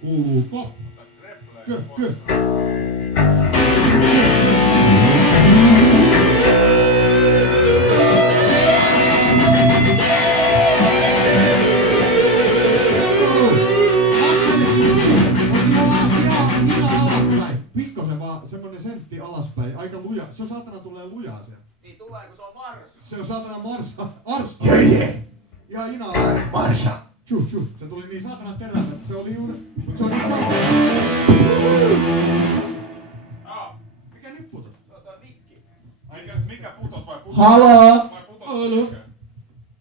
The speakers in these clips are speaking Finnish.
Kuuluuko? Kö. Pikkosen vaan semmonen sentti alaspäin. Aika luja. Se on saatana tulee lujaa siellä. Niin tulee, kun se on Marsa. Se on saatana Marsa. Arsa. Jee. Ihan Ina. Marsa. Tjuh. Se tuli niin saatana terävä. Se oli juuri. Mut se on niin saatana. Mikä nyt putos? Toi mikki. Mikä putos vai putos? Haloo!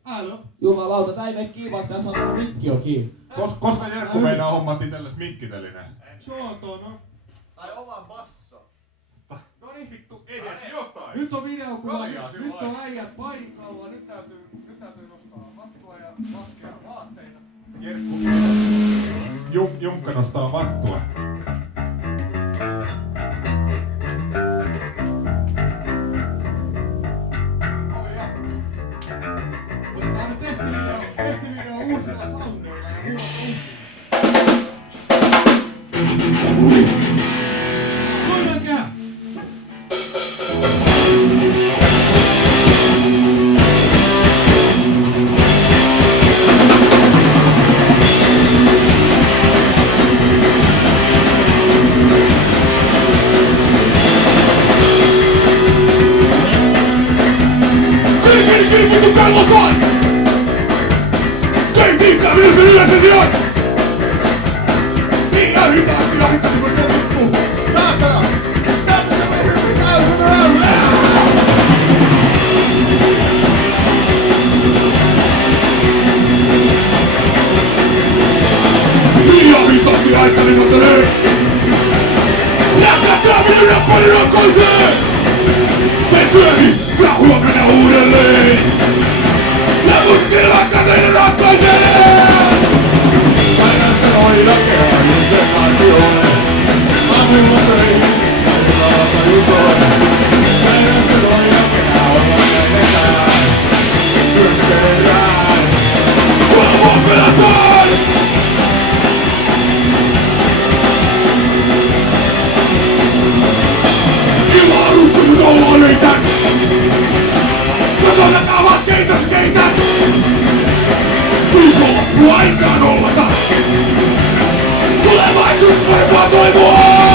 Alo. Jumalauta, tää ei mene kiinni, vaikka tää sanoo mikki on kiinni. Koska Jerkku meinaa hommat itelles mikkitelineen? Sootona. Tai oman basso. No niin vittu edes jotain! Nyt on videokuva. Kaljaa sillä Nyt on lailla. äijät paikalla. Nyt täytyy nostaa hattua ja laskea vaatteita. Jerkku. Junkka nostaa vattua. Otetaan nyt testivideo uusilla soundeilla ja huulat uusiin. Voidaankä? Vittu kalvotaan! Ei niinkään minun sen yleensä on! Liian hitaasti lähtäisi kun on vittu! Saatana! Tämmönen me hyvin liian hitaasti aikani notelee! Jättäkää minun rappani rakkaiseen! Teen työni ja huomenna uudelleen! Ja tuskin vaikka teille ratkaisee! Sairasta hoida kehän se kaikki ole. Mä minua töihin, ja hyvältä jutoin. Sairasta hoida kehää olla näketään. Työnkerään. Kuolemaan pelätään! Kivaa rukkunut ollaan leitän! Kotona ovat keitos keitän! Viikko loppua enkä nollata! Tulevaisuus parempaa toivoa!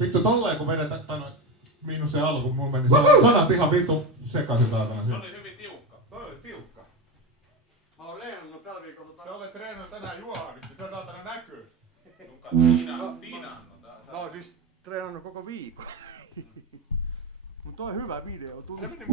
Vittu tolleen kun vedetään miinus se alku, mun meni sanat ihan vittu sekaisin saatana. Se oli hyvin tiukka. Toi oli tiukka. Mä oon treenannut tällä viikolla. Sä olet treenannut tänään juohamista, se saatana näkyy. Tiina Mä oon siis treenannut koko viikon. Mut toi on hyvä video. Se meni mun